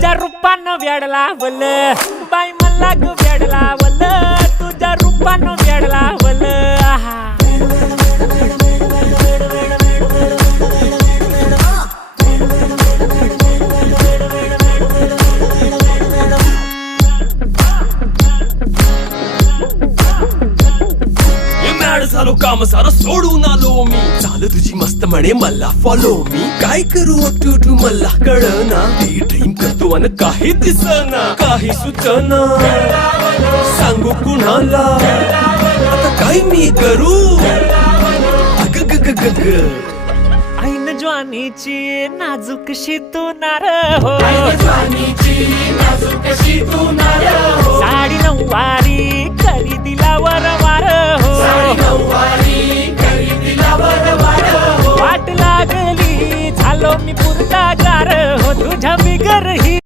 तुझ्या रूपानं वेड लावल बाई मला ग वेड लावल तुझ्या रूपानं वेड लावल आहा झालो काम सारं सोडून आलो मी चाल तुझी मस्त म्हणे मला फॉलो मी काय करू टू मला कळना ती ड्रीम करतो अन काही दिसना काही सुचना सांगू कुणाला आता काय मी करू अग ग ग ग ग ऐन ज्वानीची नाजूकशी तू नार हो साडी नऊवारी करी दिला वरवार हो वाट लागली झालो मी पुरता गार हो तुझ्या बिगर ही